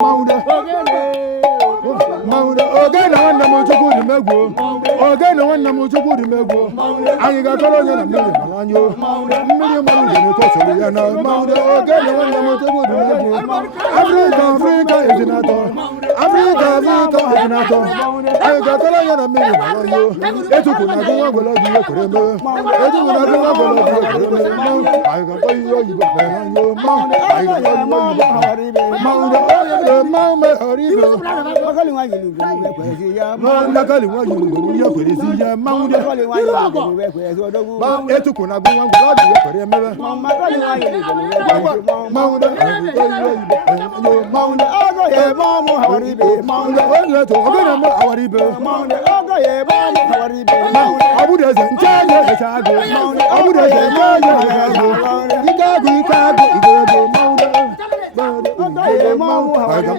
Maude, again, I want them to go to Mego. Again, I want them to go to Mego. I got a million on you. Million in the Costa. Maude, again, I want them to go to Mego. Africa is in a door. Africa is in a door. I got a million on you. It took a go over the Kurema. It took a go over the Kurema. I got a million on you. I got a million. Mama, Haribo. Makali wa yulu gbe kwesi ya. Makali wa yulu gbe ya kwesi ya. Maude. Makali wa yulu gbe kwesi odogu. Ma etu kuna gbe wan gbe ya kwere mebe. Makali wa yulu gbe. Maude. Maude. Ogo ye mamu hawaribe. Maude. Ogo to ogo na mo hawaribe. Maude. Ogo ye mamu hawaribe. Abude zenchaje echago. Maude. Abude zenchaje echago. Ikagu igego maude. I got